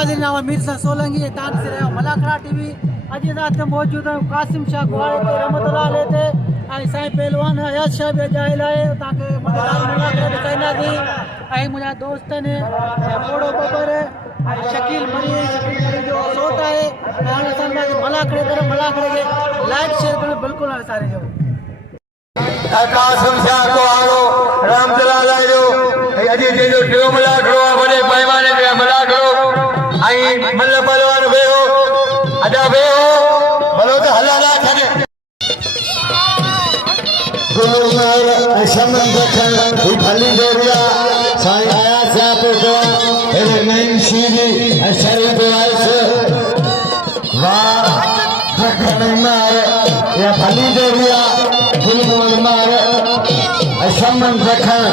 नाज़रीन आवां मिर्ज़ा सोलंकी तान से रहो मलाखड़ा टीवी अज रात मौजूद है कासिम शाह गुवाड़े ते रहमतुल्लाह अलैह ते आई साईं पहलवान हयात शाह बे जाहिल है ताके मददार मलाखड़ा दिखाइना दी आई मुझा दोस्त ने पोड़ो बबर आई शकील मरी जो सोट है हाने संदा मलाखड़े करे मलाखड़े के लाइक शेयर कर बिल्कुल सारे जो कासिम शाह गुवाड़ो रहमतुल्लाह अलैह जो अज जो टियो मलाखड़ो बड़े पैमाने पे मलाखड़ो आई मतलब पहलवान वेहो अदा वेहो बोलो तो हलाला छड़े गुलमार शमन दखन ही भली देरिया साईं आया से पे दुआ एरे नईम सीधी शरीफ वाइस वाह दखन मार या भली देरिया गुलमार शमन दखन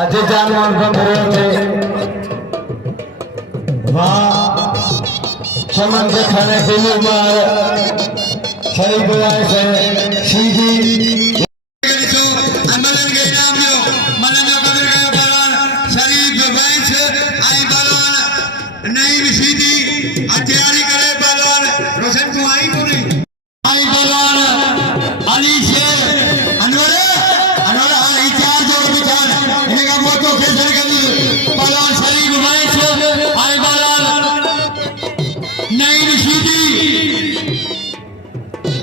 अजय जानवर बंदरे थे वाह चमन के खाने बिल्लू मार शरीफ वाले से सीधी जो अमलन के नाम जो मलन जो कदर के बलवान शरीफ वाइस आई बलवान नईम सीधी तैयारी करे बलवान रोशन को आई को नहीं आई बलवान अली शेर अनवर अनवर आई चार जो विचार इनका मोटो खेल कर बलवान शरीफ वाइस आई बलवान नईम सीधी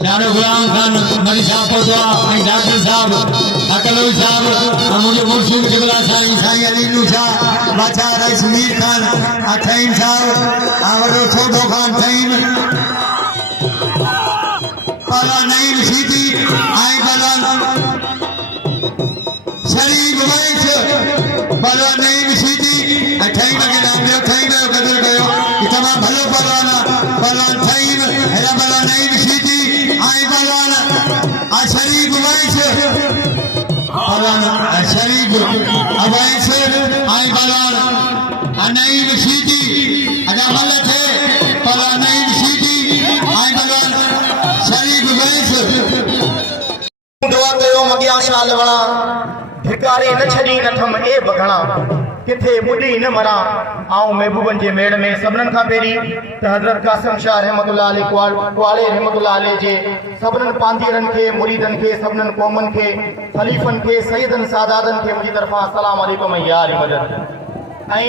यारो गुलाम खान मरी साहब पोदवा आई डॉक्टर साहब अकलोई साहब मुझे मुर्शिद किबला साईं साईं अली नूसा बादशाह रईस मीर खान अथईम साहब आवरो छोटो खान थईम पाला नईम सीधी आई बलवान शरीफ वाइस बलवान नईम सीधी अथईम के नाम जो थईम कदर कयो तमाम भलो बलवान बलवान थईम हेरा बलवान नईम सीधी आई बलवान शरीफ वाइस बलवान शरीफ वाइस आई बलवान नईम सीधी अदा मल थे बलवान नईम सीधी आई बलवान शरीफ वाइस दुआ कयो मगिया शाल वणा भिकारी न छड़ी न थम ए बघणा किथे बुढ़ी न मरा आऊं महबूबन जे मेड़ में सबनन का पेरी त हजरत कासिम शाह रहमतुल्लाह अलैह कुआले रहमतुल्लाह अलैह जे सबनन पांदीरन के मुरीदन के सबनन कौमन के खलीफन के सैयदन सादातन के मुझी तरफा अस्सलाम वालेकुम या अली मदद आई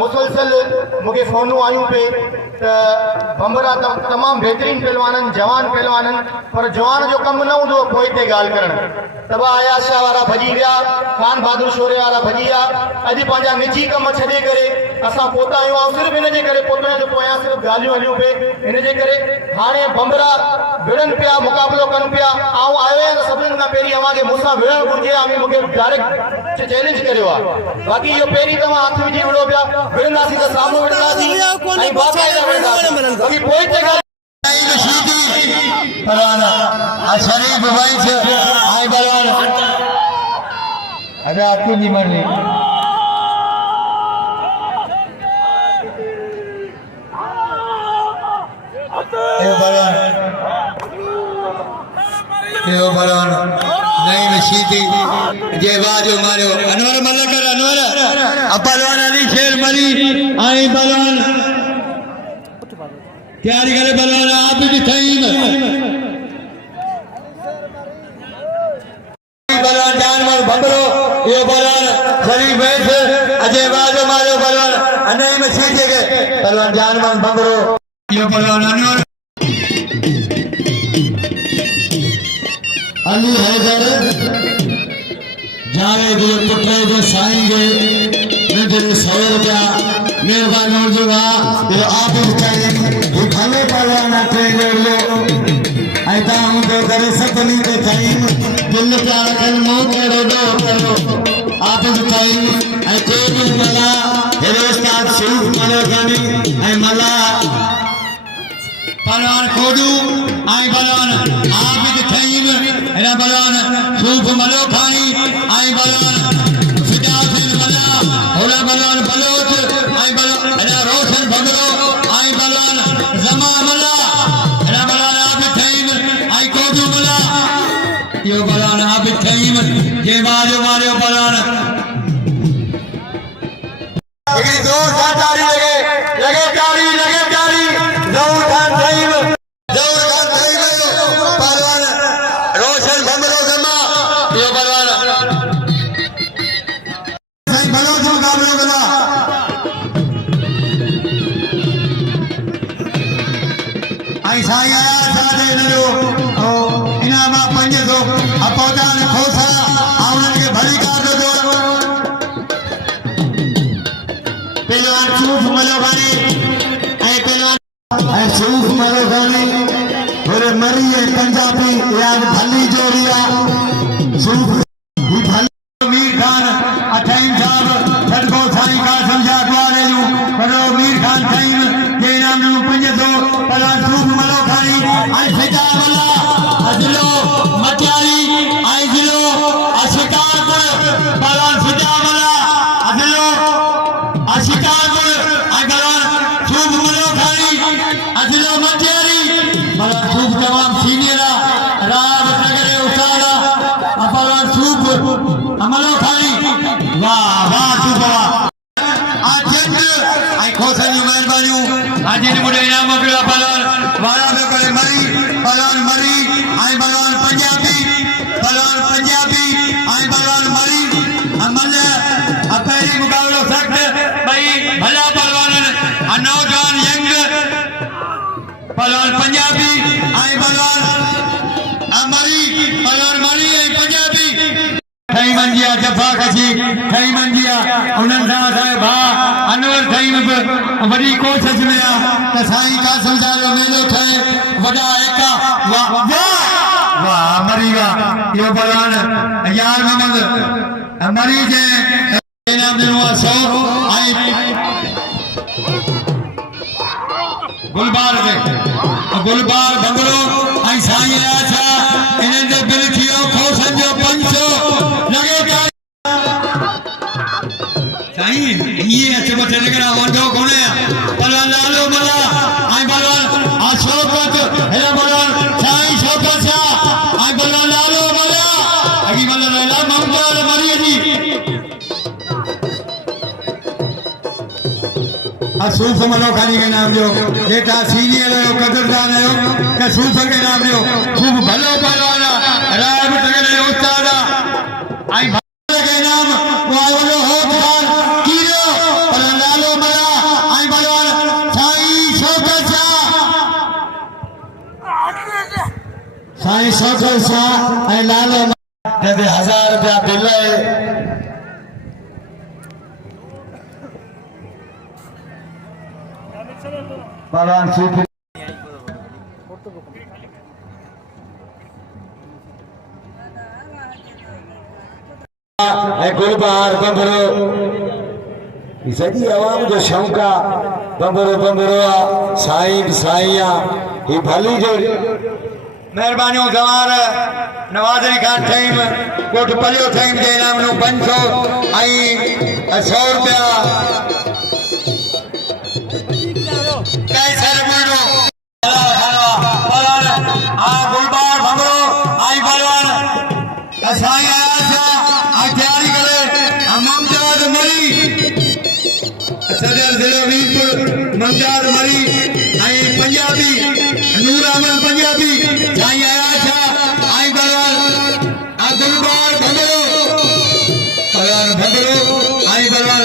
मुसलसल मुके फोनू आयूं पे बंबरा तमाम बेहतरीन पहलवानन जवान पहलवानन पर जवान जो कम न हुंदो कोई ते गाल करण तबा आया शाह वाला भजी गया खान बहादुर शोरे वाला भजी गया अज पांजा निजी कम छडे करे असा पोता आयो सिर्फ इन जे करे पोता जो पोया सिर्फ गालियों हलियो पे इन जे करे हाने बंबरा विड़न पिया मुकाबलो कन पिया आऊं आयो त सबन का पेरी अवा के मुसा विड़न गुजे आमी मुके डायरेक्ट चैलेंज करयो आ बाकी यो पेरी तमा हाथ विझी विड़ो पिया विड़नासी त सामू विड़नासी आई बाकायदा बाकी कोई ते नईम सीधी बलवान शरीफ वाइस आई बलवान अरे आपकी नहीं मर रही बलवान नईम सीधी जे बाजू मारो अनवर मलकर अनवर बलवान अली शेर मरी आई बलवान तैयारी करे बलवान आप भी थईम बलवान जानवर भंबरो ये बलवान शरीफ वाइस अजय बाजू मारो बलवान नईम सीधी के बलवान जानवर भंबरो ये बलवान अनवर अली हैदर जावे जो पुटे जो साईं गे ने 100 रुपया मेहरबानी हो जो ये आप चाहिए भले पहलवान ट्रेन लो ऐसा हम तो करे सपनी के टाइम दिल प्यार कर मौत करो दो करो आप टाइम ऐ कोई मला हेरोस्ताद शुरू मनो गानी ऐ मला पहलवान खोडू आई बलवान आप टाइम एरा बलवान सूफ मलो खानी आई बलवान फिदा फिर मला होला बलवान बलोच आई बलवान एरा रोशन भगरो आई बलवान जमा मला एरा बलवान आप टाइम आई कोडू मला यो बलवान आप टाइम जे बाजो मारो बलवान आई साईं आया सादे इनो इनाम 500 पौधा ने खोसा आउन के भली कर दो पहलवान सूफ मलोगानी ऐ पहलवान ऐ सूफ मलोगानी और मरी है पंजाबी यार भली जोड़िया सूफ ही भली मीर खान अठाइन साहब छटको साईं का समझा द्वारे नु करो मीर खान साईं के नाम नु 500 पहलवान सूफ मलोगानी आई फिजा वाला अजलो मटियारी आई जिलो अशिकार पहलवान फिजा वाला अजलो अशिकार आई पहलवान सूफ मलोगानी अजलो मटियारी पहलवान सूफ तमाम सीनियर राव नगरे उस्ताद पहलवान सूफ मलोगानी वाह वाह सूफ वाह आज आई खोसन मेहरबानी आज ने मुझे इनाम मोकला पहलवान वाला में करे मरी पहलवान मरी आई पहलवान पंजाबी आई पहलवान मरी अमल अपनी मुकाबलो सख्त भाई भला पहलवान नौजवान यंग पहलवान पंजाबी आई पहलवान मरी आई पंजाबी ठई मंजिया जफा खसी ठई मंजिया उन्हनि सां असांजो भाउ अनवर ठई में वॾी कोशिश में आहे त साईं कासिम साहिब जो मेलो ठहे वॾा एका वाह वाह वाह मरी वाह इहो पहलवान यार मोहम्मद मरी जे इनाम ॾिनो आहे 100 ऐं गुलबार बंगलो ऐं साईं आया छा इन्हनि जो बिल थियो खोसन जो 500 लगे साईं ये अच्छे बच्चे लेकर वंडो कोने पहलवान लालो मला आई पहलवान अशोकत हेला पहलवान साईं शोकत शाह आई पहलवान लालो मला अगी मला लाला ममताज मरी जी सूफ मलोखानी के नाम जो बेटा सीनियर है कदरदान है के सूफ के नाम जो सूफ भलो पहलवान राय बटगरे उस्ताद आई भले के नाम वो आवलो होत खान कीरो पहलवान लालो मला आई पहलवान साईं शौकत शाह आई लालो दे 1000 रुपया बिल है पहलवान सूफ गुलबार बंबरो सॼी आवाम जो शौक़ आहे बंबरो आहे साईं ही भली जो महिरबानियूं गवार नवाज अली खान ठहीम कोट पलियो ठहीम जे इनाम नु 500 ऐं 100 रुपया कैसर मुंडो पहलवान गुलबार बंगलो आई पहलवान साईं आया छा आई तैयारी करे ममताज मरी सदर जिले वीरपुर ममताज मरी आई पंजाबी नूर अहमद पंजाबी साईं आया छा आई पहलवान गुलबार बंगलो पहलवान बंगलो आई पहलवान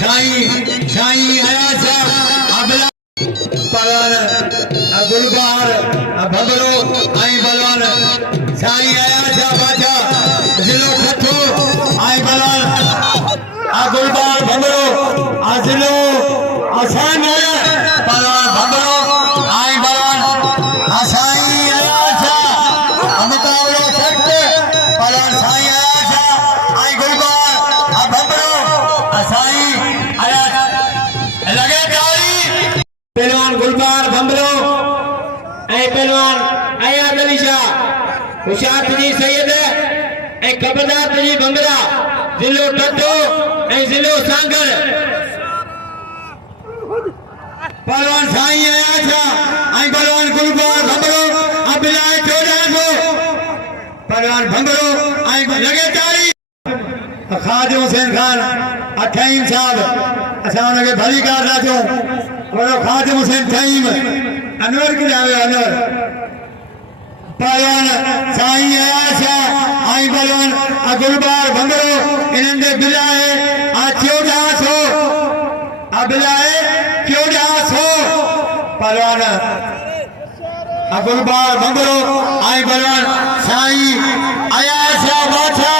साईं आया छा पहलवान गुलबार बंगलो आई पहलवान साईं आया छा बाजा जिलो खट्टो आई पहलवान गुलबार बंगलो जिलो आसान आया पहलवान बंगलो आई पहलवान साईं आया छा मुकाबलो सख्त पहलवान साईं आया छा आई गुलबार बंगलो साईं आया लगे ताली पहलवान गुलबार बंबरो ऐ पहलवान आयाद अली शाह हुशात जी सैयद ऐ खबरदार जी बंगरा जिलो टटो ऐ जिलो सांगर पहलवान साईं आया छा ऐ पहलवान गुलबार बंबरो अबिलाए 1400 पहलवान बंबरो ऐ लगे ताली खादिम हुसैन खान अठाईम साहब असां उनखे भली कार राजो वॾो खादिम हुसैन ठहीम अनवर के जावे अनवर पहलवान साईं आया छा आई पहलवान गुलबार बंगरो इन्हनि जे बिलाए 1400 अबिलाए 1400 पहलवान गुलबार बंगलो आई बलवान साईं आया छा बाछा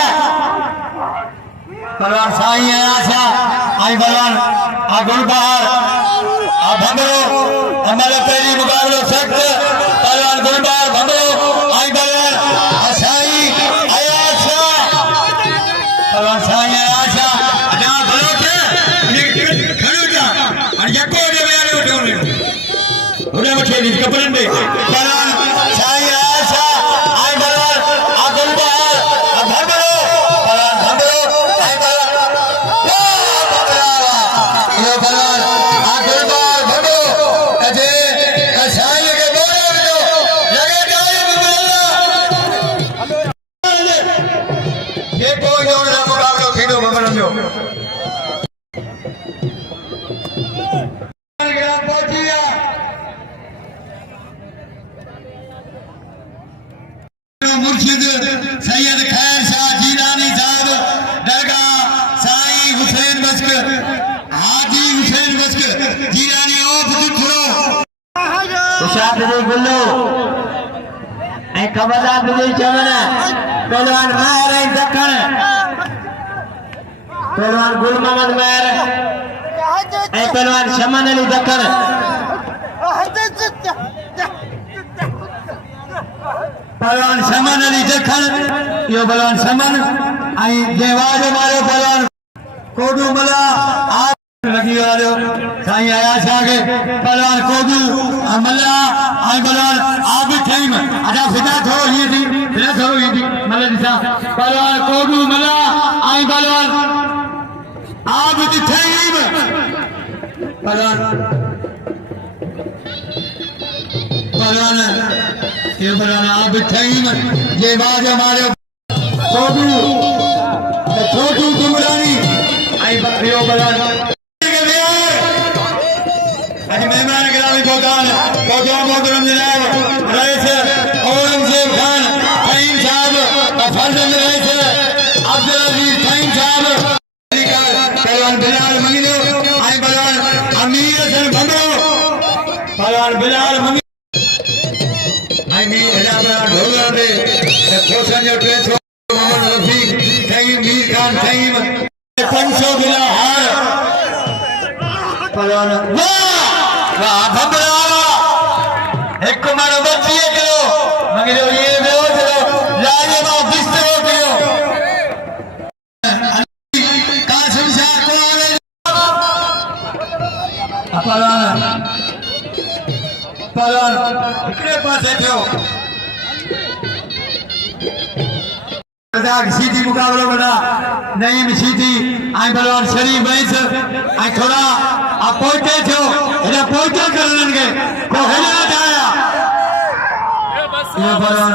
बलवान साईं आया छा आई बलवान गुलबार बंगलो हमारे पहली मुकाबलो सख्त बलवान गुलबार बंगलो आई बलवान साईं आया छा बलवान साईं आया छा अजा भलो छे खड़ो जा और यको दे यार उठो उन्हें मुझे नहीं कपड़े दे बलवान साईं आया छा आई बलवान गुलबार बंगलो बलवान बंगलो आई बलवान ये बलवान गुलबार बंगलो अजे साईं के बोले जो लगे जाए ये कोई जोड़ ना मुकाबलो खेलो बंगलो जो मुर्शिद सैयद खैर शाह जीलानी साहब दरगाह साईं हुसैन बस्कर हाजी हुसैन बस्कर जीलानी ओफ दुखड़ो शाद दे गुल्लो ऐ खबरदार दे चवना पहलवान मार ऐ दखन पहलवान गुल मोहम्मद मार ऐ पहलवान शमन अली दखन पहलवान शमन अली दखन यो पहलवान शमन आई देवाज मारो पहलवान कोडू मला आप लगी वालो साईं आया छागे पहलवान कोडू मला आई पहलवान आप ठेम आजा फिदा थो ये दी फिदा थो ये दी मला दिसा पहलवान कोडू मला आई पहलवान आप दी ठेम पहलवान ये बराना आप ठहीम ये बाज हमारे कोडू छोटू गुमरानी आई बकरियो बरान आज मेहमान गिरामी बोदान मोहतरम जनाब रईस औरंगजेब खान फहीम साहब फर्जंद रईस अब्दुल अजीज फहीम साहब पहलवान बिलाल मंगिलो आई बरान अमीर हसन भंगो पहलवान बिलाल मंगिलो आई मीर हजारा ढोलर दे खोसन जो ट्रेस मोहम्मद रफीक फहीम मीर खान फहीम 500 गिला हार पहलवान वाह वाह भबरा एक मारो 32 किलो मगर ये बेओ चलो लाजवा बिस्तरो किलो कासिम शाह को पहलवान पहलवान इकडे पासे थियो सीधी मुकाबलो बना नईम सीधी आई पहलवान शरीफ वैस आई थोड़ा आप पहुंचे थियो एना पहुंचे करन के को हेला जाया ये पहलवान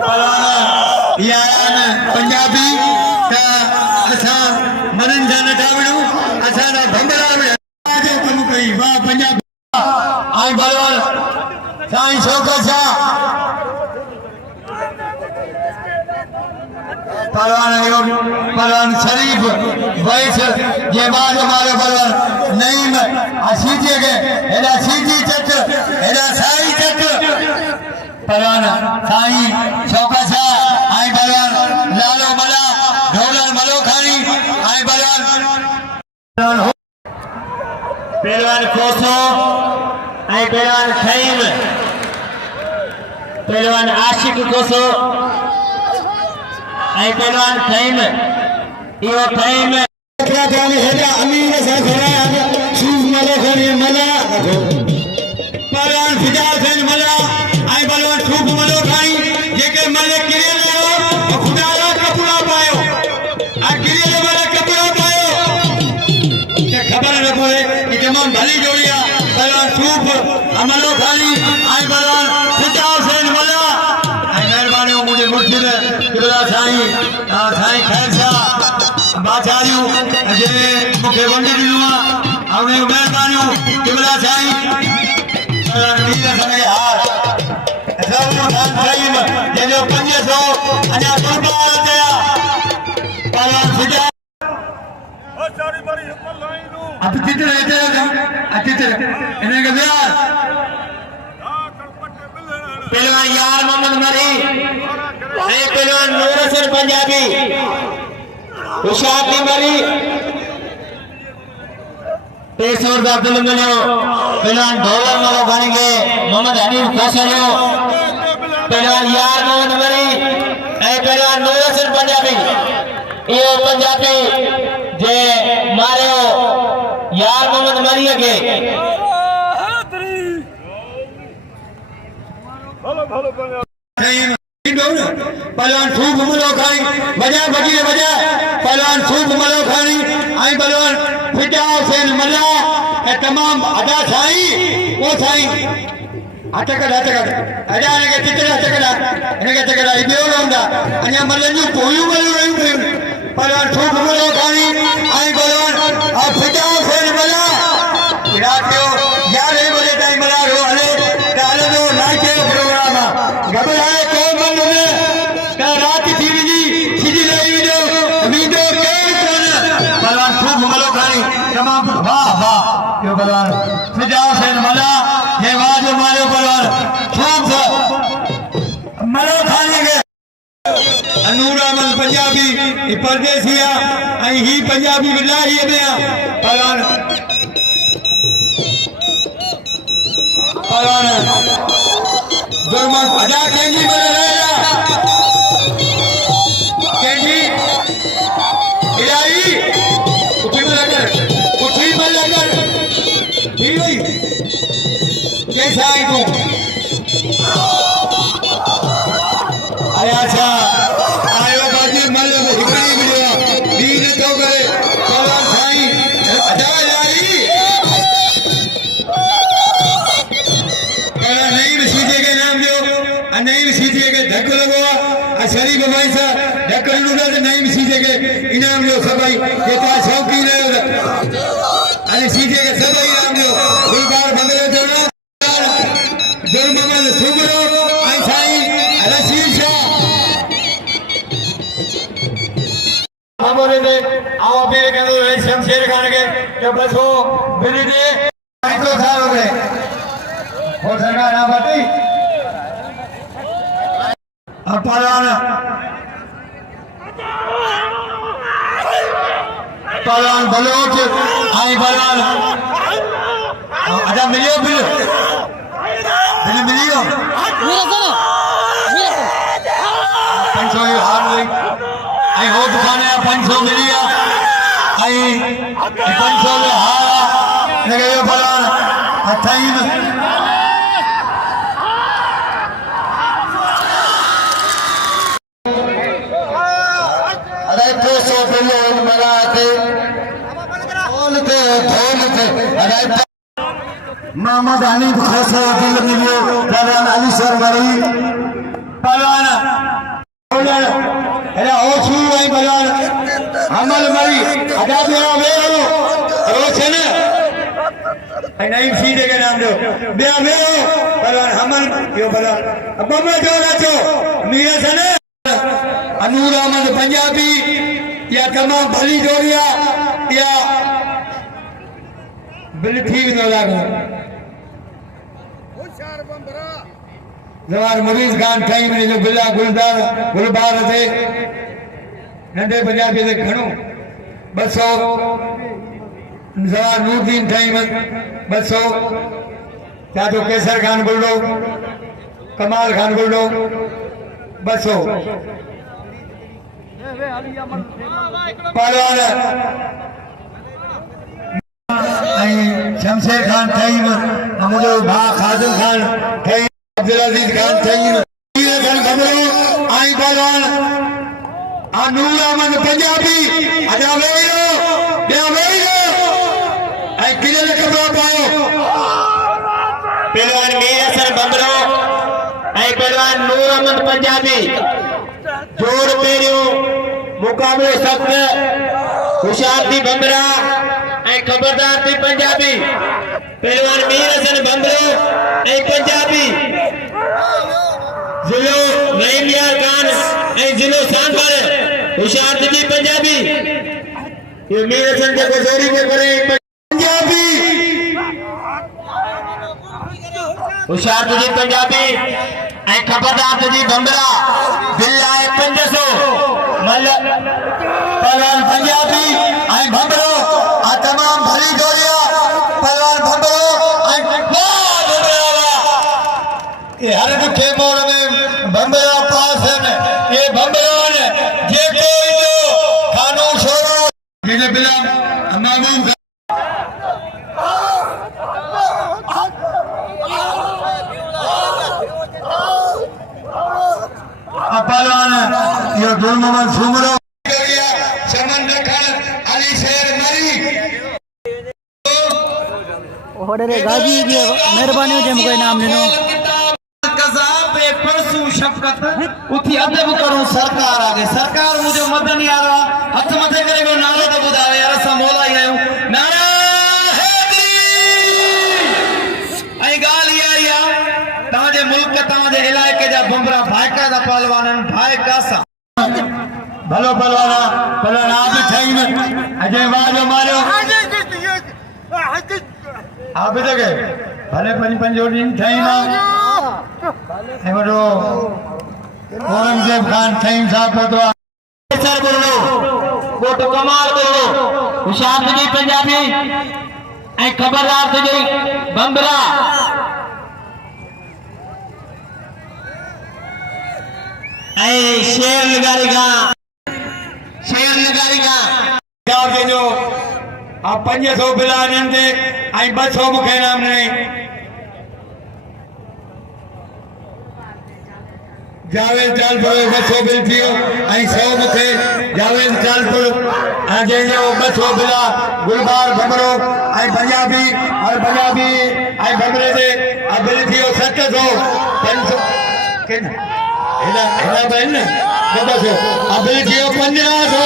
पहलवान यान पंजाबी का असा मनन जाना चावणो असा ना भंबरा में जो कम कई वाह पंजाबी आई पहलवान साईं शौकत शाह पहलवान शरीफ वैस ये बाद हमारे पहलवान नईम सीधे के एदा सीधी चट एदा साई चट पहलवान साईं शौकत शाह आई पहलवान लालो मला ढोलर मलो खानी आई पहलवान कोसो आई पहलवान खईम पहलवान आशिक कोसो आई पहलवान खईम यो खईम एकरा जाने हेजा अमीर से खड़ा सूज मलो खने मला पहलवान फिदा खन मला आई पहलवान खूब मलो खाई जेके मले किरे ले खुदा रा कपूरा पायो आ किरे ले मले कपूरा पायो के खबर न पड़े कि तमाम भली जोड़िया पहलवान खूब अमलो खाई आई पहलवान फिदा हुसैन मला आई मेहरबानी मुझे मुर्शिद किबला साईं खैर शाह बाचारियो जे मुखे वंडी दिनुआ अवे मेहरबानियो किबला साईं वीर समय हार रऊल खान फहीम जे जो 500 अना 12 दया पहलवान फिदा अब चित्र रहते हो चित्र इन्हें के बिहार पहलवान यार मोहम्मद मरी पहलवान नूर पंजाबी हुशार मरी पेशोर अब्दुल मिलो पहलवान ढोलर वालों बनेंगे मोहम्मद हनीफ कसरियो पहलवान यार मोहम्मद मरी पहलवान नूर पंजाबी ये पंजाबी जे मारे यार मोहम्मद मरी के पहलवान सूप मलो खानी बजा बजी बजा पहलवान सूप मलो खानी आई पहलवान फिटा हुसैन मल्ला तमाम अदा साई वो साई अटकड़ अजा ने के चित्र अटकड़ इबियो होंदा अन्या मल्लन जो पोयू मलो पहलवान सूप मलो खानी आई पहलवान आ फिटा हुसैन मल्ला रात को 11 बजे टाइम मल्ला रो हले काले दो लाइट प्रोग्राम घबराए कौन बंद ने रात सीधी वीडियो के पहलवान खूब मलो खानी तमाम वाह यो पहलवान फिजा हुसैन मल्ला ये वाज मारो पहलवान खूब मलो खाने के अनूर अहमद पंजाबी परदेसिया आई ही पंजाबी बिल्लाही में पहलवान दुर्मन अजा केंजी बने रहेगा केंजी इलाही उठी में लगकर ठीक हुई कैसा आई तू अच्छा आयो बाजी मल हिकड़ी वीडियो बीन तो करे पहलवान साईं अजा इलाही नहीं सीधे के धक लगो शरीफ भाई सा ढक्कन लूटा तो नहीं सीधे के इनाम लो सबाई ये तो शौकी रहे अरे सीधे के सब इनाम लो कोई बार बंगले जोड़ो दुर्ममल सुबरो ऐसाई रशीद शाह हमारे ने आओ फिर के दो शमशेर खान के जब बसो बिली दे 2 साल हो गए और सरकार ना बाटी पहलवान बलोच आई पहलवान अच्छा मिलियो बिल मिलियो 500 हार गई आई हो दुकाने 500 मिलिया आई 500 में हार लगे पहलवान 28 मोहम्मद हनीफ खासा दिल मिलियो पहलवान अली सर मरी पहलवान अरे ओ छू भाई पहलवान अमल मरी अदा बेरा बेरो रोशन नहीं सीधे के नाम दो बेरा बेरो पहलवान अमल यो पहलवान अब मैं जो नाचो मीरा सने अनूर अहमद पंजाबी या तमाम भली जोड़िया या बिल ठीक न लागो जवान मुरीज खान कई में जो बिल्ला गुलदार गुलबार थे नंदे पंजाबी से खणो 200 जवान नूरदीन कई में 200 या तो केसर खान गुल्डो कमाल खान गुल्डो 200 पहलवान शमशेर खान थई मुझे भा खादिम खान थई अब्दुल अजीज खान थई खबरो आई पहलवान अनूर अहमद पंजाबी अजा वेरो आई किले खबरो पायो पहलवान मीर हसन बंदरो आई पहलवान नूर अहमद पंजाबी जोड़ पेरियो मुकाबलो सख्त हुशार थी बंदरा खबरदार थी पंजाबी पहलवान मीर हसन बंदरो पंजाबी जिलो नईम यार खान जिलो सांभर हुशार थी पंजाबी ये मीर हसन के जोड़ी में करे पंजाबी होशियार तुझी पंजाबी ऐ खबरदार तुझी बंबरा बिल्ला 500 मल पहलवान पंजाबी ऐ भंबरो आ तमाम भली जोड़िया पहलवान भंबरो ऐ ये हर दुखे मोड़ में भंबरा पास है ये भंबरो ने जे कोई जो खानो छोड़ो बिना बिना मामू पहलवान ये गुल मोहम्मद सुमरो चमन रखन अली शेर मरी ओडरे गाजी की मेहरबानी जे मुके नाम लेनो कज़ाब पे परसू शफकत उठी अदब करूं सरकार आगे सरकार मुझे मदद नहीं आ रहा हथ मथे करे को नारो तो बुधावे यार असा मौला ही आयो नारा हैदरी ऐ गाल ई आई आ ताजे मुल्क ताजे इलाके जा बंबरा भाइका दा पहलवानन भाइका सा भलो पहलवाना पहलवान आप ठई में अजय वाजो मारो आप जगह भले पंजोड़ी ठई ना एवरो औरंगजेब खान ठई साहब तो सर बोलो वो तो कमाल करो होशियार तुझी पंजाबी ऐ खबरदार तुझी बंबरा ऐ शेर लगाएगा क्या के जो आप 500 बिला नंदे आई 200 मुखे नाम नहीं जावेद चालपुर 200 बिल थियो आई 100 मुखे जावेद चालपुर आज जो 200 बिला गुलबार भमरो आई पंजाबी और पंजाबी आई भमरे दे अब बिल थियो 700 500 के हेला बहन कितना सो अब बिल थियो 1500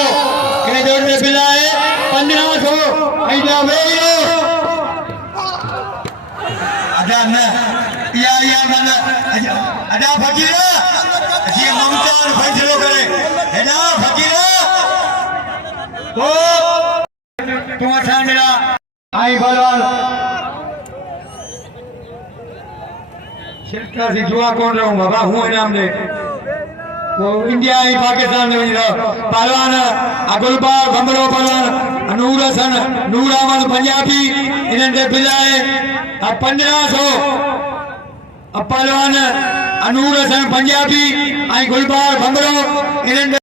के जोड़ में बिला है 1500 आई जावे अदा न या मन अदा फकीरा ये मुमताज फैसलो करे है ना फकीरा तो तुम अच्छा मेरा आई बलवान शिरका से जुआ कौन रहूं बाबा हूं इनाम दे वो इंडिया ही पाकिस्तान में रहो पहलवान अगुलबार भंबरो पहलवान नूर हसन नूर अहमद पंजाबी इन्हें बिलाए 1500 पहलवान अनूर हसन पंजाबी आई गुलबार भंबरो इन्हें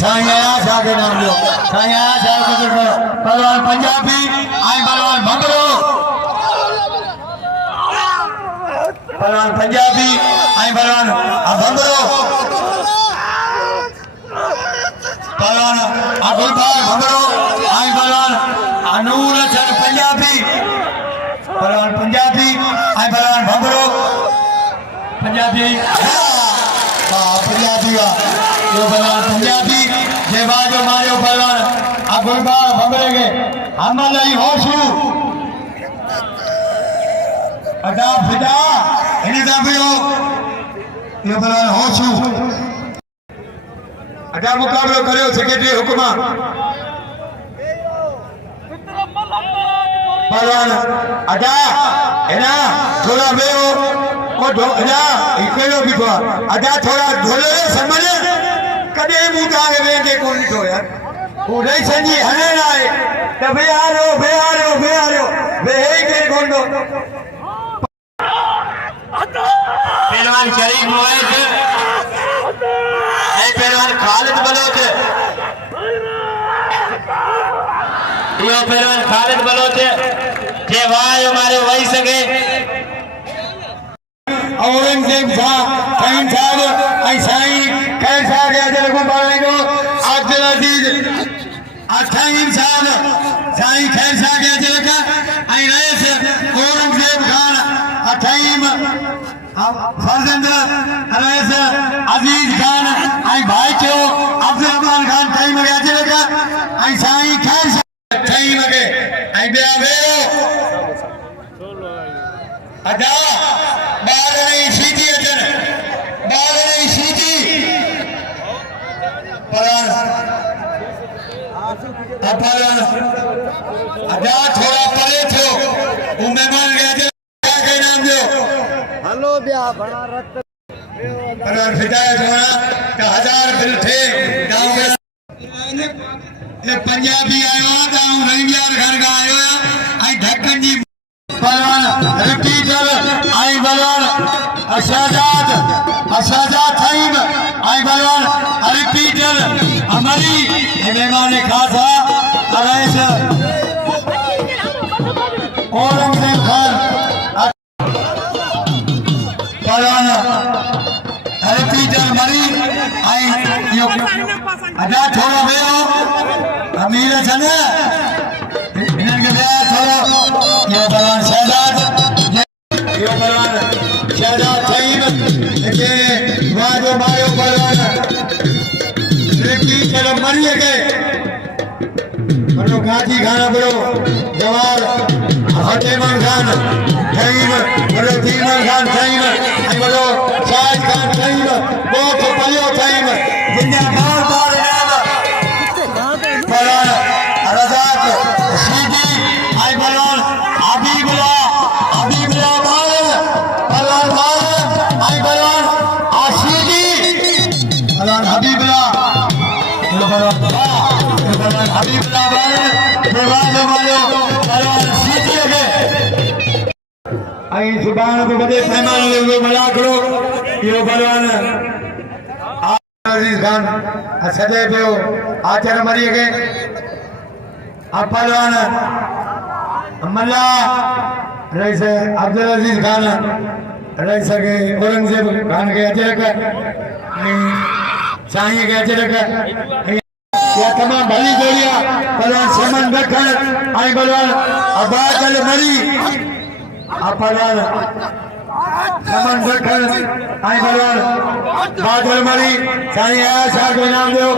साईं आया शाह के नाम लो साईं आया शाह को पहलवान पंजाबी आई पहलवान भंबरो पहलवान पंजाबी आई पहलवान भंबरो पहलवान गुलबार भंबरो आई पहलवान अनूर हसन पंजाबी पहलवान पंजाबी आई पहलवान भंबरो पंजाबी पंजाबी का जो पहलवान पंजाबी जे बाजो मारियो पहलवान गुलबार भंबरे के हमल आई होशू अदा फिदा इन्हें दाबियो ये पहलवान होशू अदा मुकाबलो करियो सेक्रेटरी हुकुमा पहलवान अदा है ना थोड़ा बेओ और अदा इकड़ो बिठो अदा थोड़ा ढोले समझ कदे मुदा वे के कोन थो यार उड़े संजी हने ना है त बे आरो बे के कोन दो पहलवान शरीफ मोहित ए पहलवान खालिद बलोच यो पहलवान खालिद बलोच जे वाय हमारे वही सके औरंगजेब साहब साईं साहब आई साईं कैसा गया जल को बोलने को अब्दुल अजीज साईं साहब साईं कैसा गया जल का आई रईस औरंगजेब खान अठाईम फर्जंद रईस अजीज खान आई भाई चो अब्दुल रहमान खान टाइम गया जल का आई साईं कैसा टाइम के आई बेआवे अदा बाल नहीं सीधी अचन बाल नहीं सीधी परान अपालन अजा थोड़ा परे थो वो मेहमान गया थे क्या के नाम दो हलो ब्या बड़ा रत और हिदायत होना का 1000 बिल थे गांव में ये पंजाबी आयो गांव रंगियार घर का आयो आई ढक्कन जी पहलवान रिपीटर आई बलवान अशाजाद थईम आई बलवान रिपीटर हमारी मेहमान खासा रईस औरंगजेब खान पहलवान रिपीटर मरी आई यो अजा थोड़ा भेयो अमीर छन इनन के भेया थोड़ा यो बलवान शहजाद थईम के वाजो मायो बलवान रिपीटर मरी के बड़ो गाजी खाना बड़ो जवाल फतेहमान खान थईम बड़ो तीमन खान थईम आई बड़ो शाहिद खान थईम बहुत पलियो थईम जिन्या बार इनाम बलवान रजाक सीधी आई बलवान हबीबुल्लाह बलवान आई बलवान आशीदी बलवान हबीबुल्लाह हबीबुल्लाह बलवान सीधी के आई सुभान को बड़े पैमाने में मला करो यो बलवान अजीज खान सदे पे आचर मरी के पहलवान मल्ला रईस अब्दुल अजीज खान रईस के औरंगजेब खान के अजरक साईं के अजरक या तमाम भली जोड़िया पहलवान शमन रखन आई बलवान अबादल मरी पहलवान शमन रखन आई बलवान बादल मरी साईं आशा को इनाम दो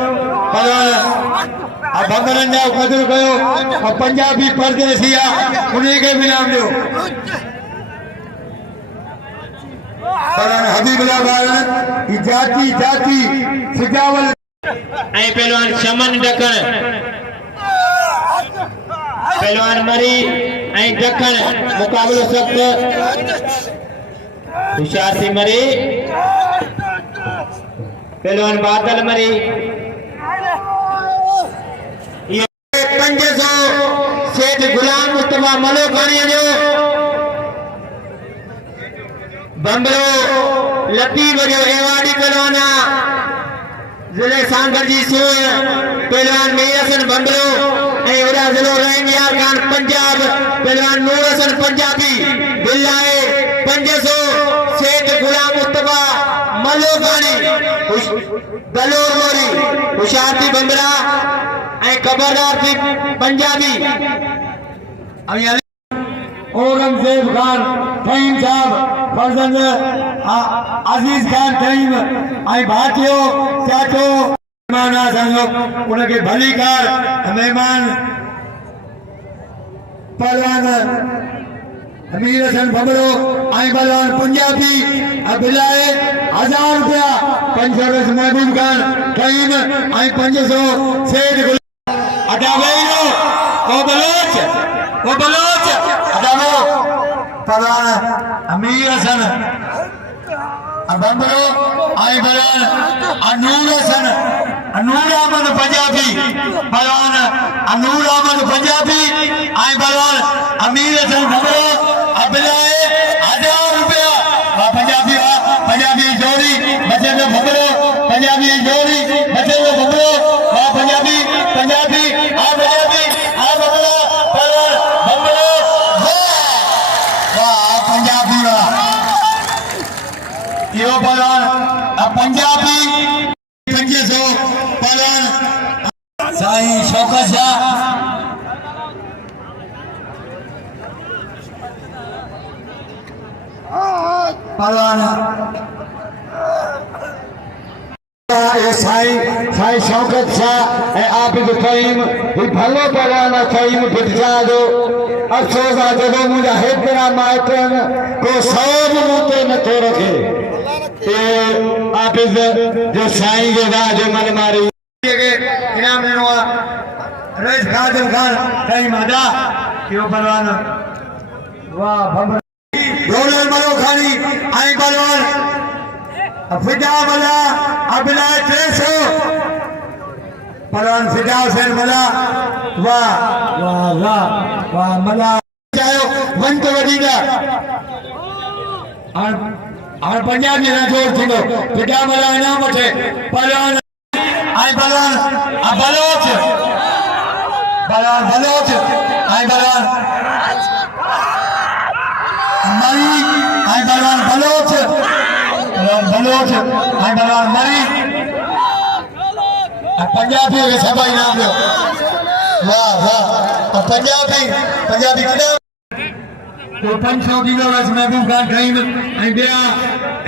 पहलवान अब भंगरन जाओ कदर कयो और पंजाबी परदेसिया उन्हीं के भी नाम दो पहलवान हबीबुल्लाह बलवान की जाति सिजावल ऐं पहलवान शमन ढक्कन पहलवान मरी ऐं ढक्कन मुकाबलो सख्त हुशियार सी मरी पहलवान बादल मरी 500 सेठ गुलाम मुस्तफा मलोकाणी जो बंबरो लतीफ जो एवाडी पहलवाना जिले सांगर जी सोय पहलवान मीर हसन बंबरो ऐं उड़ा जिलो रंगियार खान पंजाब पहलवान नूर हसन पंजाबी बिल्लाए 500 सेठ गुलाम मुस्तफा मलोकाणी दलोर मोरी हुशियारती बंबरा ऐं खबरदार थी पंजाबी औरंगजेब खान थईम साहब फर्जंद अजीज खान थईम आई भाटियो चाचो मेहमान संगो उनके भली कार मेहमान पहलवान अमीर हसन बबरो आई बलवान पंजाबी बिलाए 1000 रुपया 500 महबूब खान थईम आई 500 सेठ अदावेलो ओ बलोच अदावो पहलवान अमीर हसन बंबरो आई बलवान अनूर हसन अनूर अहमद पंजाबी पहलवान अनूर अहमद पंजाबी आई बलवान अमीर हसन बंबरो अबिलाए 1000 रुपया पंजाबी जोड़ी बचे में बंबरो पंजाबी जोड़ी बचे में बंबरो पंजाबी आ बंबरो पहलवान बंबरो पंजाबी यो पहलवान पंजाबी 500 पहलवान साईं शौकत शाह पहलवान साईं शौकत शाह आबिद फहीम भलो पहलवान फहीम फिटजा जो अफसोस आहे जॾहिं मुंहिंजा हेतिरा माइटनि को सब मूं ते नथो रखे आबिद जो साईं जे राह जो मन मारी इनाम ॾिनो आहे रेस कादिर खान कई मादा क्यों पहलवान वाह भंबर डोलर मरो खानी आई पहलवान फिदा मला अभिनय 300 पहलवान फिदा हुसैन मला वाह वाह वाह वाह मला चायो वंत वडीदा और पंजाबी ना जोर थींदो फिदा मला इनाम वठे पहलवान आई पहलवान बलोच बलोच आई पहलवान मरी आई पहलवान बलोच आई पहलवान मरी पंजाबी के सब इनाम दो वाह वाह और पंजाबी कितना तो 500 किलो बस महबूब खान खाइन आई बिया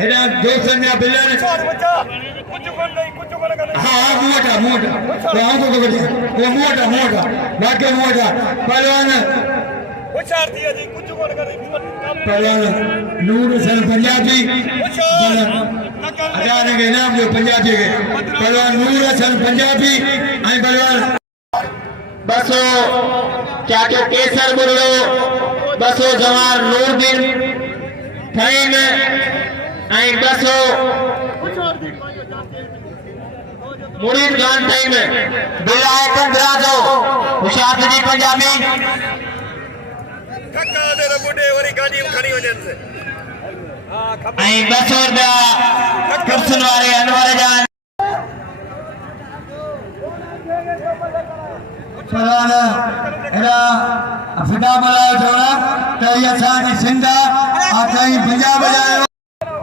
एडा दोस्तन ने बिलन हाँ मोटा मोटा तो हमको को बढ़िया वो मोटा वाके मोटा पहलवान पहलवान नूर हसन पंजाबी अजाने के नाम जो पंजाबी के पहलवान नूर हसन पंजाबी आई पहलवान बसो चाचो केसर बुल्लो बसो जवान नूरदीन ठाइन आई बसो मुरीद खान ठाइन बिलाए 15 जो हुशार जी पंजाबी आई 200 रुपया कृष्ण वाले अनवर जान पहलवान एडा फिदा मला जोड़ा कई असानी सिंधा आ कई पंजाब जायो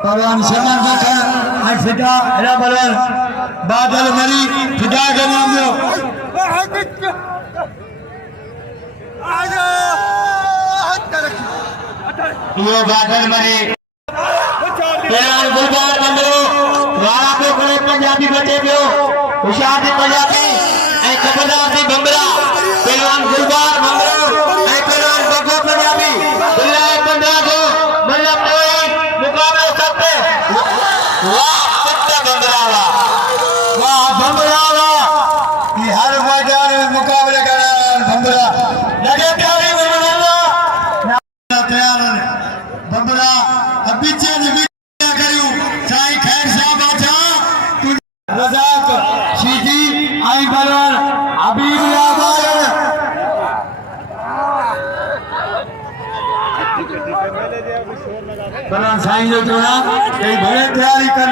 पहलवान शमन बखर आई फिदा एडा पहलवान बादल मरी फिदा का नाम दो यो बादल मरी पहलवान गुलबार बंदरो वाला पे खड़े पंजाबी बचे पियो हुशार दी पंजाबी ऐ खबरदार दी बंबरा पहलवान गुलबार बंदरो ऐ पहलवान बगो पंजाबी बिल्लाह 15 को मतलब कोई मुकाबला सकते वाह कितना बंबरा वाह बंबरा ये हर मैदान में मुकाबले कर बंबरा लगे प्यारे बंबरा तैयार बंबरा अब पीछे करियो साईं खैर साहब आजा रजाक शीजी आई पहलवान हबीब याबार पहलवान साईं जो जोड़ा कई भले तैयारी कर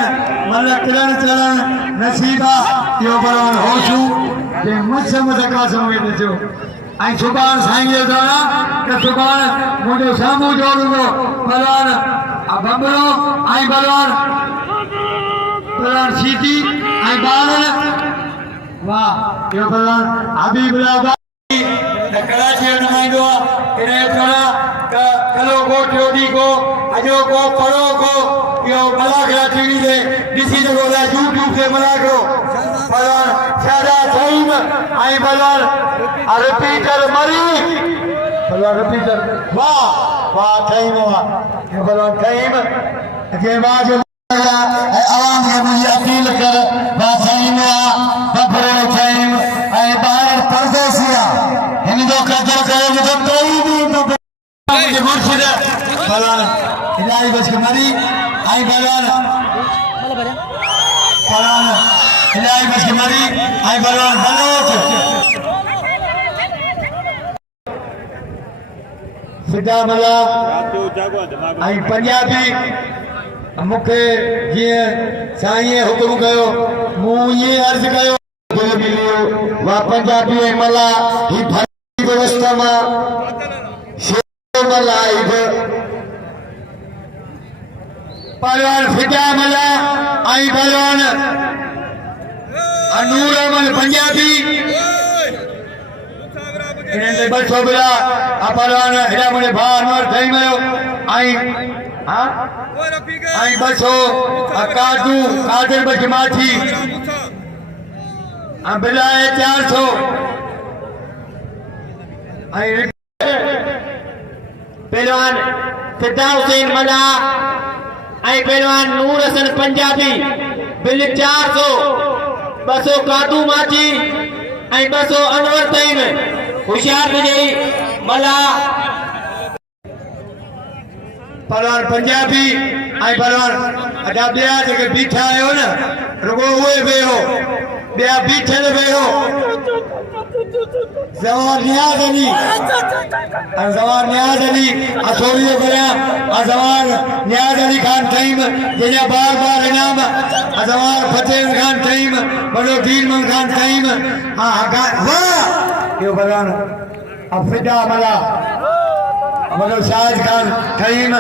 मतलब किरण चरण नसीबा यो पहलवान होशू जे मुझसे का समय दो आई सुभान साईं जो जोड़ा के सुभान मुझे सामू जोड़ूंगो पहलवान अब बंबरो आई पहलवान सीटी आई बालन वाह यो पहलवान हबीब याबार कराची नुमाइंदो इन्हें थोड़ा कलो को ट्योडी को अजो को परो को यो मला कराची से किसी जगह ला यूट्यूब से मला को पहलवान शादा सईम आई पहलवान रिपीटर मरी पहलवान रिपीटर वाह वाह सईम वाह ये पहलवान सईम के बाद आवाम ने मुझे अपील कर सईम बफरो सईम ऐ बाहर परदेसिया हिंदू कदर करे तो कोई भी मुझे मुर्शिद पहलवान इलाही बस मरी आई पहलवान इलाही बस मरी आई पहलवान बलोच फिदा मला आई पंजाबी मुखे जीअं साईं हुकुम कयो मूं ये अर्ज कयो दिल मिलियो वा पंजाबी मला ही भली व्यवस्था मां शेर मला पहलवान फिदा मला आई पहलवान नूर अहमद पंजाबी इन्हें बस हो गया पहलवान हेड़ा मुझे भाव अनवर थई मयो आई हाँ आई बस हो काजू कादिर बच माछी बिलाए 400 आई पहलवान फिदा हुसैन मला आई पहलवान नूर हसन पंजाबी बिल 400 200 कादू माची ऐं 200 अनवर ताईं होशियार विजयी मला पहलवान पंजाबी ऐं पहलवान अदा ॿिया जेके बीठा आहियो न रुगो उहे वेहो ॿिया बीठल वेहो जवान नियाज़ अली थोड़ी करियां जवान नियाज़ अली खान ठहीम जंहिंजा बार बार इनाम जवान फतेह खान ठहीम वॾो दीनमन खान ठहीम वाह इहो पहलवान अफिदा मला वॾो शाहिद खान ठहीम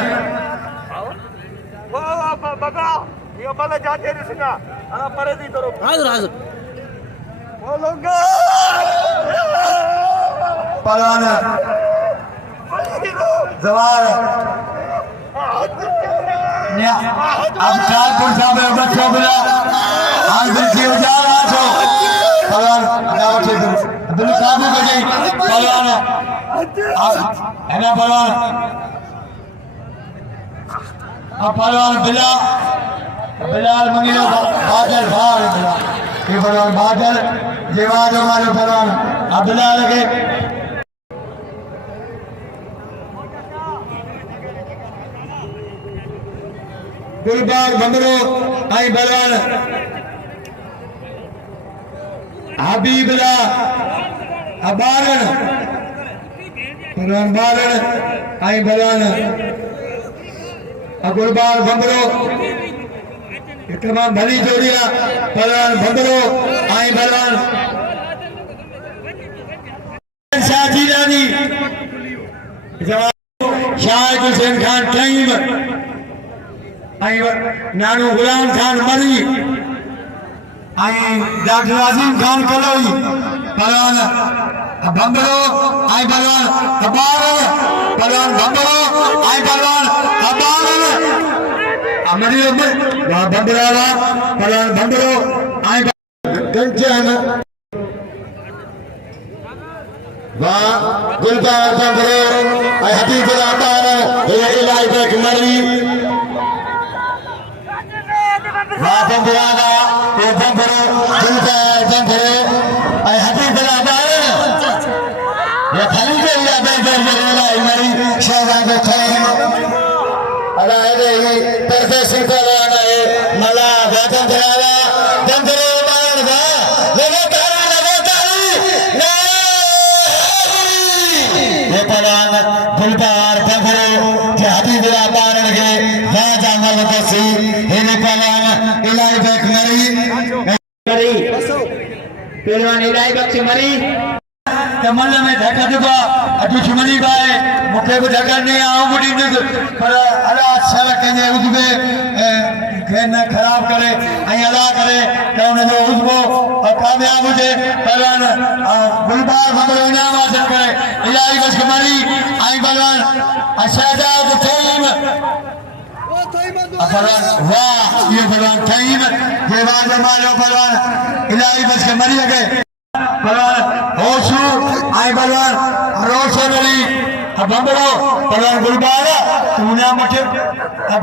पहलवान जवान अब कानपुर साहब बच्चों बोला आज देखिए उजाड़ आछो पहलवान गाँव से बिल्कुल काबू कर गई पहलवान है ना पहलवान अब पहलवान बिलाल मंगीलो बादल भार ये पहलवान बादल जेवाज हमारे पहलवान अब बिलाल के गुलबाग भंगरो आई पहलवान हबीबला बारण पहलवान बारण आई पहलवान गुलबाग भंगरो तमाम भली जोड़िया पहलवान भंगरो आई पहलवान शाजी रानी शाहिद हुसैन खान टाइम आई नानू गुलाम खान मरी आई डॉक्टर आजिम खान कलोई पहलवान भंगरो आई पहलवान पहलवान भंगरो आई पहलवान मरी भंगरावा पहलवान भंगरो आई गंजन वाह गुलबाग भंगरो आई हबीबुल्लाह बार ये इलाही बेक मरी वाह भंगरावा ये भंगरो गुलबाग भंगरो आई हबीबुल्लाह बार ये खाली के इलाही बेक इलाही मरी शहरा को खाए अला है परदे से पहलवान है मला वादन धरावा दंदरो मार वा लगा तारा ये पहलवान गुलबाग भंगरो के हबीबुल्लाह बारण के वाह जामल बसी हे पहलवान इलाही बेक मरी पहलवान इलाही बेक मरी तमन्ना में धक्का दुआ दुश्मनी बाय मुखे को धक्का नहीं आओ बुढ़ी पर अल्लाह अच्छा लगे उसमें खेलना खराब करे अल्लाह करे तो उन्हें जो उसको कामयाब हो जाए पहलवान गुलबाग भंगरो इनाम हासिल करे इलाही बस कमारी आई पहलवान शहजाद फहीम पहलवान वाह ये पहलवान फहीम ये बात मारो पहलवान इलाही बस कमारी लगे पहलवान होशू आई पहलवान रोशन अली भंगरो पहलवान गुलबाग तूने मुझे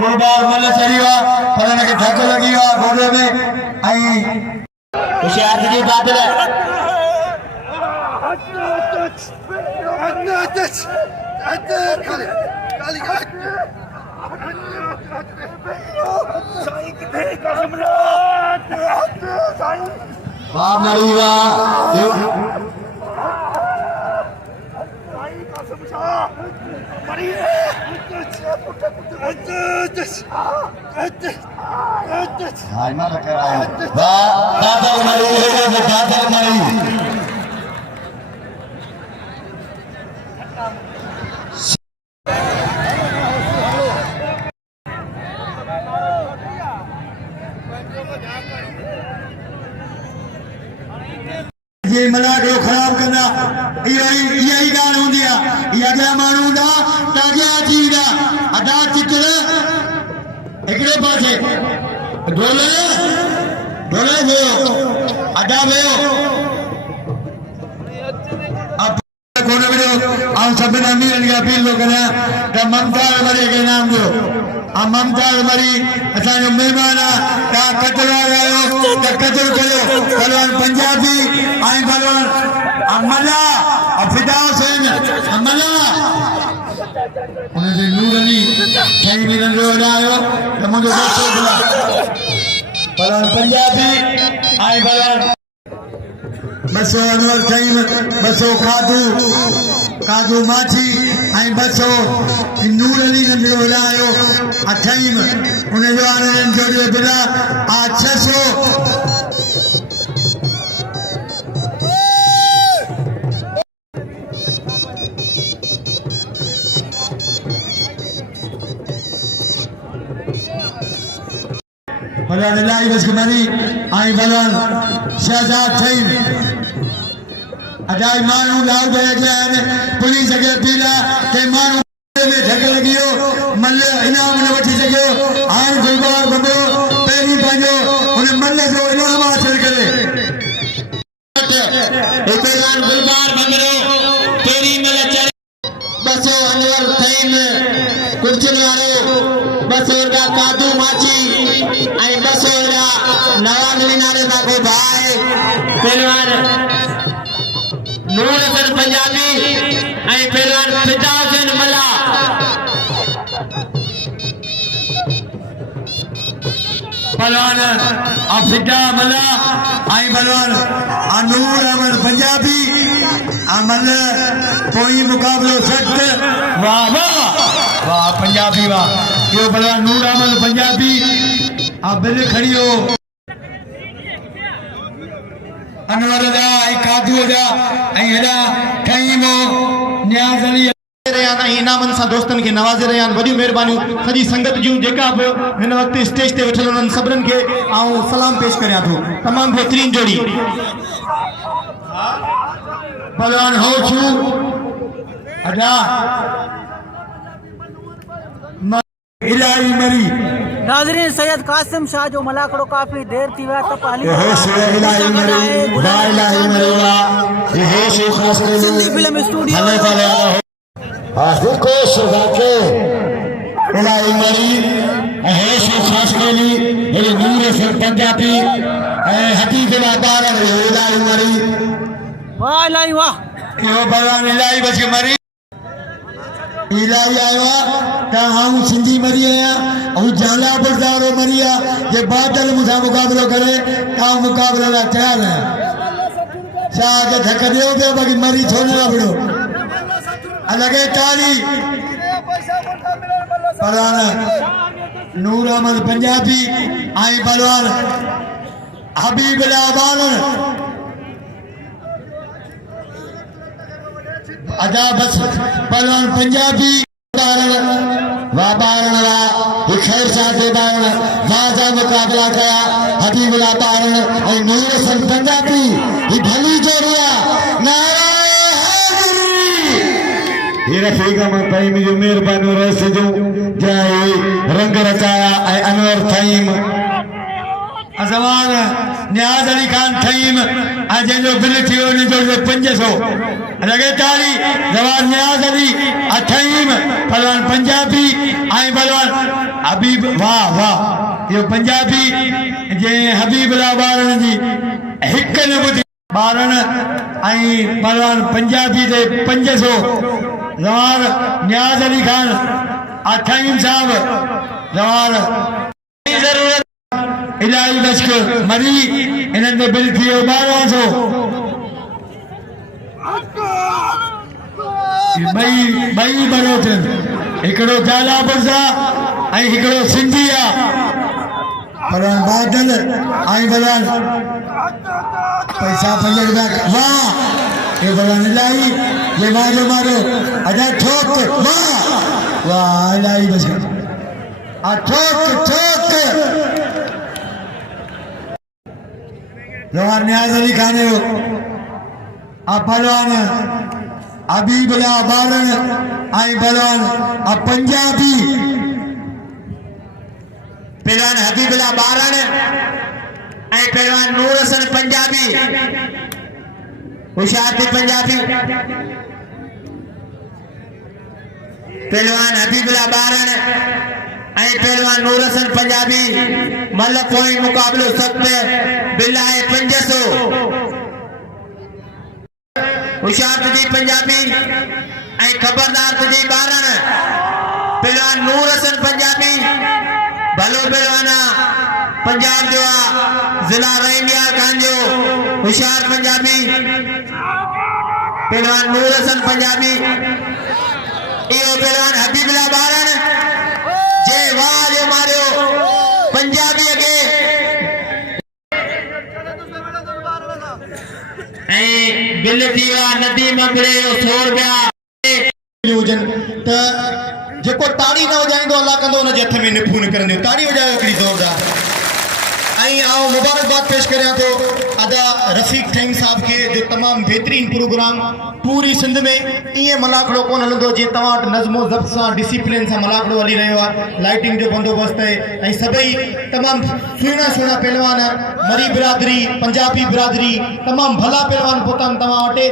गुलबाग मल चढ़ी हुआ पहलवान के धक्को लगी हुआ घोड़े में आई होशियार जी बादल वाह मरी वाह बादल मरी ये मलाक को खराब करना यही गाल होंगी ये अगला मानू दा तागिया चीदा अदा चित्र एकड़े पासे ढोले वो अदा वो अब कोने में हम सब ने अपील लो करना ममता वाले के नाम दो ममताज मरी असांजो महिमान आहे कतल आयो त कतल कयो पहलवान पंजाबी ऐं पहलवान अमला फिदा हुसैन अमला उनजे नूर अली ठही मिलन जो आयो त मुंहिंजो दोस्त पहलवान पंजाबी ऐं पहलवान 200 अनवर ठही 200 कादू माछी ऐं 200 नूर अली नंढड़ो विलायो अठईम उन जो हाणे जोड़ियो बिला आ 600 भगवान इलाही बसकमरी आई भगवान शहजाद ठही अजाई मानू लाउ दे जान पुलिस के पीला के मानू में ढक लगियो मल्ले इनाम न वठी सकियो हां गुलबार बबो पहिरी पंहिंजो उन मल्ले जो इनाम हासिल करे इतलान गुलबार बंगरो तेरी मल चढ़ 200 अनवर ठही में कुर्चन वारो 200 का कादू माची आई 200 का नवाज नाले का को भाई पहलवान नूर हसन पंजाबी आई पहलवान फिदा हुसैन मला पहलवान अफिदा मला आई पहलवान अनूर अहमद पंजाबी अमल कोई मुकाबलो सख्त वाह वाह वाह पंजाबी वाह यो पहलवान नूर अहमद पंजाबी आ बिल खड़ियो अनवर दा ऐं कादू दा ऐं हेॾा ठहीमो न्याज़ अली इनामनि सां दोस्तनि खे नवाज़े रहिया आहिनि। वॾियूं महिरबानियूं सॼी संगत जूं जेका बि हिन वक़्तु स्टेज ते वेठल उन्हनि सभिनीनि खे आऊं सलाम पेश करियां थो। तमामु बहितरीन जोड़ी पहलवान हो छू अदा इलाही मरी नाज़रीन सैयद कासिम शाह जो मलाकड़ो काफ़ी देर थी विया त सिंधी फिल्म स्टूडियो इलाही मरी पंजाबी इलाही मरी वाह इलाही वाह भगवान इलाही बच मरी इलाही आयो आहे सिंधी मरी आहियां ऐं जाला बरदारो मरी आहे जे बादल मूंसां मुक़ाबिलो करे मुक़ाबले लाइ तयारु आहियां छा के धक ॾियो पियो बाक़ी मरी छो न लॻियो लॻे ताली पहलवान नूर अहमद पंजाबी ऐं पहलवान हबीब बालन अदा बस पहलवान पंजाबी खैर साथ मुकाबला कया हबीबुल्ला बारण और नूर हसन पंजाबी ही भली जोड़िया नारायण जो मेहरबानी रस जो जाए रंग रचाया अनवर थईम अजमान न्याज अली खान थईम जो बिल थियो जो 500 लगे ताली जवान न्याज अली अठईम पहलवान पंजाबी आई पहलवान हबीब वाह वाह यो पंजाबी जे हबीबुल्ला बारण जी हिक न बुधी बारण आई पहलवान पंजाबी दे 500 जवान न्याज अली खान अठईम साहब जवान जरूरत इलाही लश्कर मरी इन्हनि जो बिल थियो 1200 बई बरोत हिकिड़ो जाला बुरसा ऐं हिकिड़ो सिंधी आहे पहलवान बादल ऐं पहलवान पैसा 5 रुपया वाह ये पहलवान इलाही ये मारो अजा ठोक वाह वाह इलाही बस ठोक जवान न्याज अली खान पहलवान हबीबुल्ला बारण आई पहलवान पंजाबी पहलवान हबीबुल्ला बारण आई पहलवान नूर हसन पंजाबी हुशारती पंजाबी पहलवान हबीबुल्ला बारण पहलवान नूर हसन पंजाबी मल पॉइंट मुकाबलो सख्त बिलाए 500 होशियार तुझी पंजाबी खबरदार तुझी 12 पहलवान नूर हसन पंजाबी भलो पहलवाना पंजाब जो जिला रैमिया कांजो होशियार पंजाबी पहलवान नूर हसन पंजाबी इहो पहलवान हबीबुल्ला बारन जे वाह जो मारियो पंजाबी के बिल थी विया नदी मंगड़े 100 रुपया हुजनि त जेको ताड़ी न वॼाईंदो अलाह कंदो हुनजे हथ में निफू निकिरंदियूं ताड़ी वॼायो हिकिड़ी ज़ोरदार मुबारकबाद पेश करियां थो अदा रफ़ीक ठहिंग साहब के जो तमाम बेहतरीन प्रोग्राम पूरी सिंध में इं मलाखड़ो कोन हलंदो जीअं तव्हां वटि नज़्मो ज़ब्त सां डिसिप्लिन सां मलाखड़ो हली रहियो आहे लाइटिंग जो बंदोबस्त है सभई तमाम सुहिणा सुहिणा पहलवान मरी बिरादरी पंजाबी बिरादरी तमाम भला पहलवान पहुतनि तव्हां वटि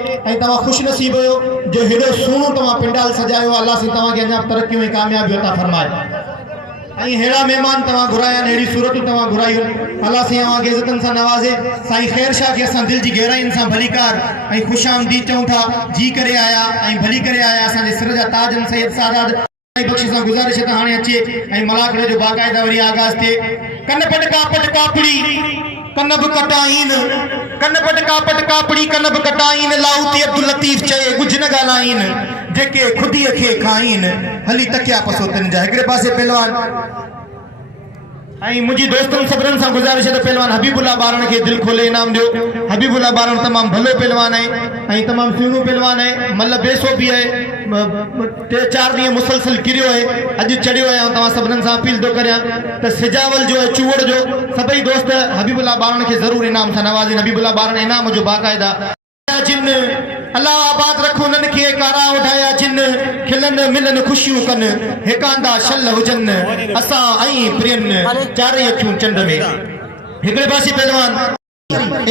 तव्हां ख़ुशनसीब हो जो हेॾो सुहिणो तव्हां पिंडाल सजायो अल्लाह साईं तव्हांखे अञा तरक़ियूं ऐं कामयाबियूं अता फरमाए हेड़ा मेहमान तव्हां घुराया हेड़ी सूरतूं तव्हां घुरायूं अल्लाह साईं अव्हांखे इज़तनि सां नवाज़े साईं ख़ैर शाह खे असां दिलि जी गहराइनि सां भलीकार ख़ुश आमदीद चऊं था जी करे आया भली करे आया असांजे सिर जा ताजन सैयद सादात बख्शी सां गुज़ारिश त हाणे अचे मलाखड़े जो बाक़ाइदा वरी आगाज़ थिए कन पट कापड़ी कन बि कटाइन कन पट कापड़ी कन बि कटाइन लाहौती अब्दुल लतीफ़ चए कुझ न ॻाल्हाइन जेके खुदीअ खे खाइन हली तकिया पसोतनि जा हिकिड़े पासे पहलवान मुझी दोस्तन सबरन सां गुज़ारिश है पहलवान हबीबुल्ला बारण के दिल खोले इनाम दियो हबीबुल्ला बारण तमाम भलो पहलवान है तमाम सुहिणो पहलवान है मल बेसो भी है 3-4 ॾींहं मुसलसल किरियो है अज चढ़ियो है तव्हां सबरन सां अपील तो करियां त सिजावल जो है चूवड़ जो सभई दोस्त हबीबुल्ला बारण के जरूर इनाम सां नवाज़िन हबीबुल्ला बारण इनाम जो बाक़ायदा जिन अल्लाह आबाद रखो उन्हनि खे कारा उठाया जिन खिलन मिलन खुशियूं कन हिकांदा शल हुजन असां प्रियन चारे अखियूं चंड में हिकिड़े पासे पहलवान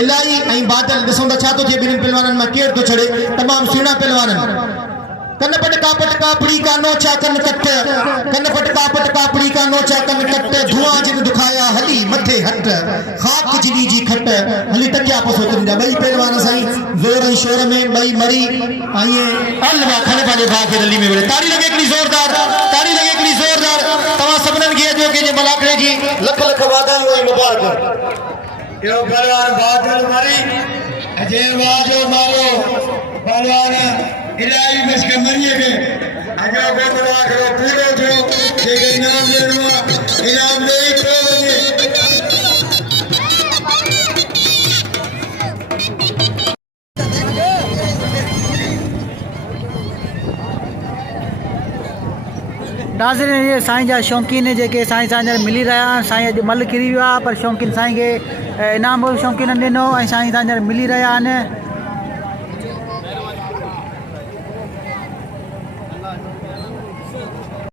इलाही बादल ॾिसूं था छा थो थिए ॿिन्हिनि पहलवाननि मां केरु थो छड़े तमामु सुहिणा पहलवान कन पट कापड़ी का नोचा कन कट कन पट कापड़ी का नोचा कन कट धुआं जिन दुखाया हली मथे हट खाक जिनी जी खट हली तकिया पसोतनि जा ॿई पहलवान साईं ज़ोर ऐं शोर में ॿई मरी अलवा खण पंहिंजे भाउ खे रली में विड़े ताड़ी लॻे हिकिड़ी ज़ोरदार तव्हां सभिनीनि खे अॼु कंहिंजे मलाखड़े जी लख लख वाधायूं ऐं मुबारक यो पहलवान बादल मारी अजय वाजो मारो पहलवान इलाही मस्के मरिए के अजो गोतवा करो पूरो जो जेके इनाम देनो इनाम दे को वने नाज़रीन ये साईं जा शौक़ीन जेके साईं सां मिली रहा साईं अॼु मल किरी वियो आहे पर शौक़ीन साईं खे इनाम शौक़ीन ॾिनो ऐं साईं सां मिली रहिया आहिनि